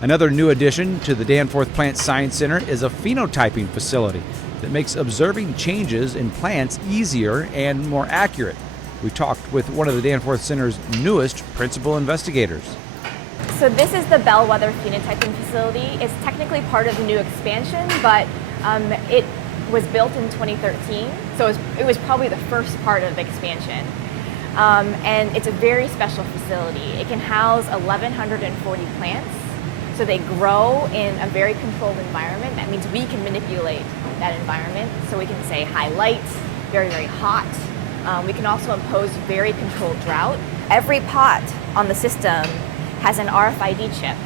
Another new addition to the Danforth Plant Science Center is a phenotyping facility that makes observing changes in plants easier and more accurate. We talked with one of the Danforth Center's newest principal investigators. So this is the Bellwether Phenotyping Facility. It's technically part of the new expansion, but it was built in 2013, so it was probably the first part of the expansion. And it's a very special facility. It can house 1,140 plants. So they grow in a very controlled environment. That means we can manipulate that environment. So we can say high light, very, very hot. We can also impose very controlled drought. Every pot on the system has an RFID chip.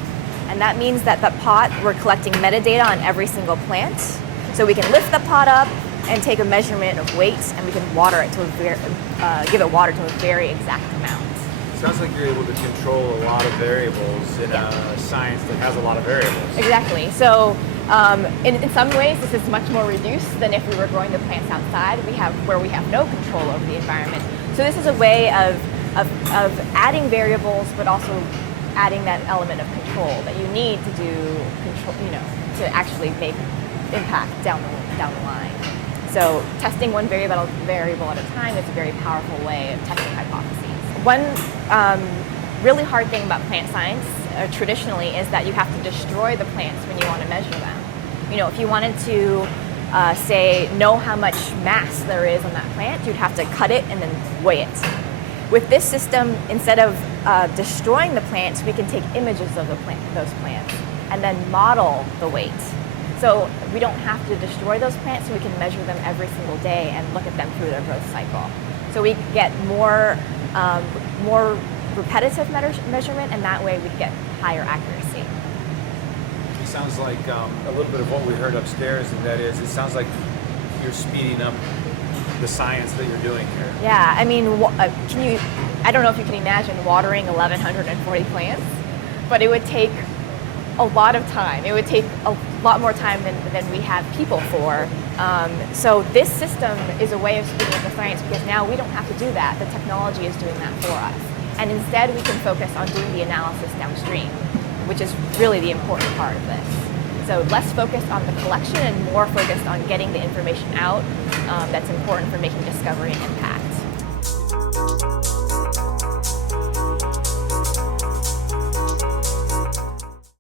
And that means that the pot, we're collecting metadata on every single plant. So we can lift the pot up and take a measurement of weight, and we can water it to give it water to a very exact amount. Sounds like you're able to control a lot of variables in a science that has a lot of variables. Exactly. So in some ways, this is much more reduced than if we were growing the plants outside. Where we have no control over the environment. So this is a way of adding variables, but also adding that element of control that you need to do control, to actually make impact down the line. So testing one variable at a time is a very powerful way of testing hypotheses. One really hard thing about plant science traditionally is that you have to destroy the plants when you want to measure them. If you wanted to know how much mass there is on that plant, you'd have to cut it and then weigh it. With this system, instead of destroying the plants, we can take images of those plants and then model the weight. So we don't have to destroy those plants, so we can measure them every single day and look at them through their growth cycle. So we get more repetitive measurement, and that way we get higher accuracy. It sounds like a little bit of what we heard upstairs, and that is, it sounds like you're speeding up the science that you're doing here. Yeah, I mean, I don't know if you can imagine watering 1,140 plants, but it would take a lot of time. It would take a lot more time than we have people for. So this system is a way of speeding up the science, because now we don't have to do that. The technology is doing that for us. And instead we can focus on doing the analysis downstream, which is really the important part of this. So less focused on the collection and more focused on getting the information out that's important for making discovery and impact.